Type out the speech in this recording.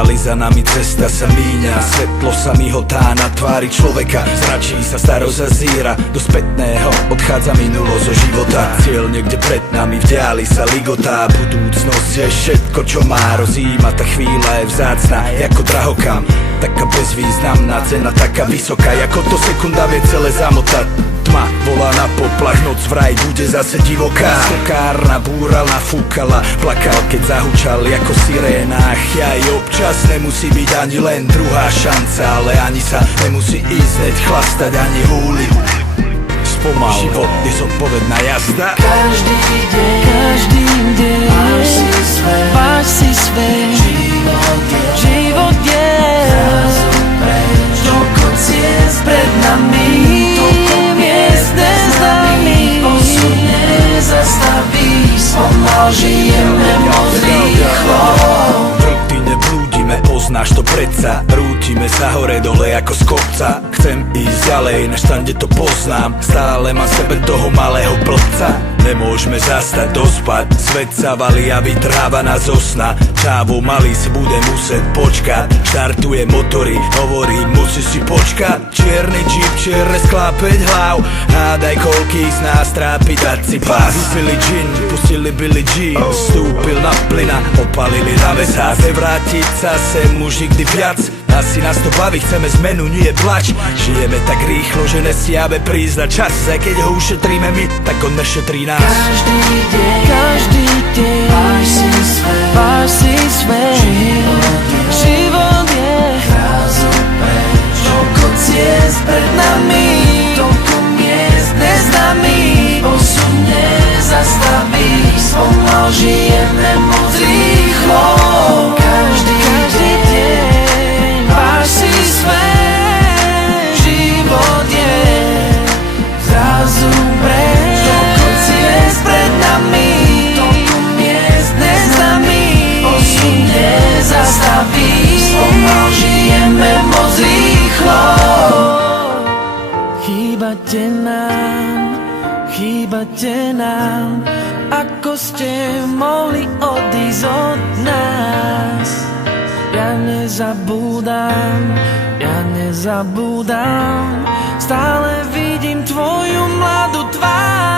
Pomaly za nami cesta sa míňa, svetlo sa mihotá na tvári človeka. Zračí sa starosť zazíra, do spätného odchádza minulosť zo života. Cieľ niekde pred nami, v diali sa ligotá. Budúcnosť je všetko, čo má, rozíma. Tá chvíľa je vzácna, ako drahokam. Taká bezvýznamná cena, taká vysoká, ako to sekunda vie celé zamotať. Tma volá na poplach, noc vraj bude zase divoká. Sokárna búral nafúkala, plakal keď zahučal ako siréna. Aj občas nemusí byť ani len druhá šanca, ale ani sa nemusí ísť hneď chlastať ani húliť. Spomal, život je zodpovedná jazda. Každý deň váš si svet. Život je toľko ciest pred nami, toľko miest neznámych. Osud nezastaví, spomal žijeme moc rýchlo. Rutine blúdime, poznáš to predsa. Rútime sa hore dole ako z kopca. Chcem ísť ďalej, než tam, kde to poznám. Stále mám sebe toho malého blbca. Nemôžeme zastať dospať, svet sa valí a vytráva nás zo sna. Čávo malý si bude musieť počkať. Štartuje motory, hovorí musí si počkať. Čierny džíp, čierne sklá 5 hlav. Hádaj koľkých z nás trápi dať si pás. Vypili džin, pustili Billie Jean. Vstúpil na plyna, opalili na vesás. Nevrátiť sa sem už nikdy viac. Asi nás to baví, chceme zmenu, nie plač. Žijeme tak rýchlo, že nestiame prísť na čas. Aj keď ho ušetríme my, tak on nešetrí nás. Každý deň váš si svet. Život je zrazu preč. Toľko ciest pred nami, toľko miest neznámych. Osud nezastaví, spomal žijeme moc rýchlo. Každý deň váš si svet. Život je zrazu preč. Toľko ciest pred nami, toľko miest neznámych. Osud nezastaví, spomal žijeme moc rýchlo. Chýbate nám, ako ste mohli odísť od nás. Ja nezabúdam, stále vidím tvoju mladú tvár.